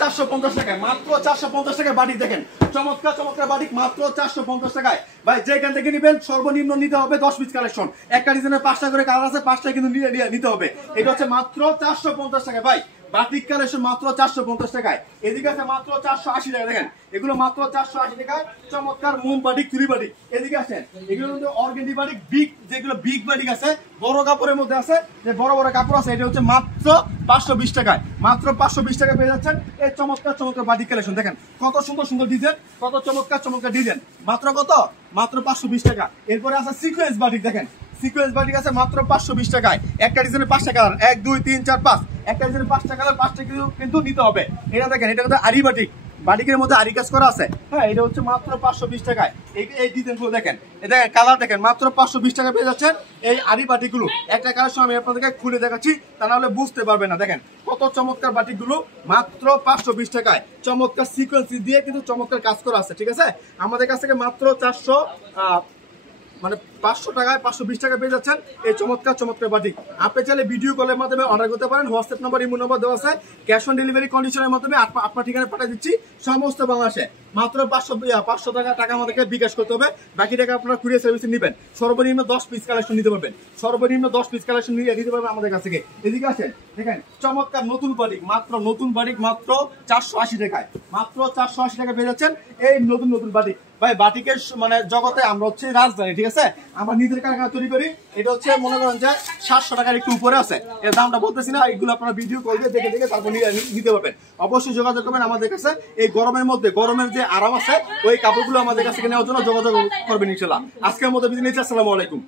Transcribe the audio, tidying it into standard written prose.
450 টাকায়, মাত্র 450 টাকায় বাটিক দেখেন, চমৎকার চমৎকার বাটিক মাত্র 450 টাকায়। ভাই যেখান থেকে নিবেন সর্বনিম্ন নিতে হবে 10 পিস কালেকশন। একটা ডিজাইনের 5টা করে কালার আছে, 5টা কিন্তু নিতে হবে। এটা হচ্ছে মাত্র 450 টাকায় ভাই, বাটিক কালেকশন মাত্র 450 টাকায়। এদিকে আছে মাত্র 480 টাকা, দেখেন এগুলো মাত্র 480 টাকায়। চমৎকার মোম বাটিক, থ্রি বাটিক। এদিকে আসেন, এগুলো কিন্তু অর্গেন্ডি বাটিক, বিগ যেগুলো বিগ বাটিক আছে, বড় কাপড়ের মধ্যে আছে, যে বড় বড় কাপড় আছে, এটা হচ্ছে মাত্র 520 টাকায়। মাত্র 520 টাকা পেয়ে যাচ্ছেন এই চমৎকার চমৎকার বাটিক কালেকশন। দেখেন কত সুন্দর সুন্দর ডিজাইন, কত চমৎকার চমৎকার ডিজাইন, মাত্র কত, মাত্র 520 টাকা। এরপরে আছে সিকোয়েন্স বাটিক, দেখেন সিকোয়েন্স বাটিক আছে মাত্র 520 টাকায়। একটা ডিজাইনের 5টা কালার, 1 2 3 4 5, একটা ডিজাইনের 5টা কালার, 5টা কিন্তু নিতে হবে। এটা দেখেন, এটা কিন্তু আরি বাটিক, বাটিকের মধ্যে আরি কাজ করা আছে। হ্যাঁ, এটা হচ্ছে মাত্র 520 টাকায়। এই ডিজাইনগুলো দেখেন, এটা কালার দেখেন, মাত্র 520 টাকা পেয়ে যাচ্ছেন এই আরি বাটিকগুলো। একটা কালার আমি আপনাদেরকে খুলে দেখাচ্ছি, তা নাহলে বুঝতে পারবেন না। দেখেন কত চমৎকার বাটিকগুলো, মাত্র 520 টাকায়। চমৎকার সিকোয়েন্স দিয়ে কিন্তু চমৎকার কাজ করা আছে, ঠিক আছে। আমাদের কাছ থেকে মাত্র 500 টাকায় 520 টাকা পেয়ে যাচ্ছেন এই চমৎকার চমৎকার বাটিক। আপনি চাইলে ভিডিও কলের মাধ্যমে অর্ডার করতে পারেন, হোয়াটসঅ্যাপ নাম্বার, ইমো নাম্বার দেওয়া আছে। ক্যাশ অন ডেলিভারি কন্ডিশনের মাধ্যমে আপনার ঠিকানা পাঠিয়ে দিচ্ছি সমস্ত বাংলাদেশে। মাত্র 500 টাকা আমাদেরকে বিকাশ করতে হবে, বাকি টাকা আপনারা কুরিয়ার সার্ভিসে নেবেন। সর্বনিম্ন 10 পিস কালেকশন নিতে পারবেন, সর্বনিম্ন 10 পিস কালেকশন নিতে পারবেন আমাদের কাছ থেকে। এদিকে আসেন, দেখেন চমৎকার নতুন বাটিক, মাত্র নতুন বাটিক মাত্র 480 টাকায়। মাত্র 480 টাকা পেয়ে যাচ্ছেন এই নতুন নতুন বাটিক। ভাই বাটিকের মানে জগতে আমরা হচ্ছে রাজধানী, ঠিক আছে। আমরা নিজের কারখানা তৈরি করি। এটা হচ্ছে মনে করেন যে 700 টাকার একটু উপরে আছে, এর দামটা বলতেছি না। এগুলো আপনারা ভিডিও করবে, দেখে দেখে তারপর নিতে পারবেন। অবশ্যই যোগাযোগ করবেন আমাদের কাছে। এই গরমের মধ্যে, গরমের যে আরাম আছে, ওই কাপড়গুলো আমাদের কাছে নেওয়ার জন্য যোগাযোগ করবেন ইনশাআল্লাহ। আজকের মতো বিদায় নিচ্ছি, আসসালামু আলাইকুম।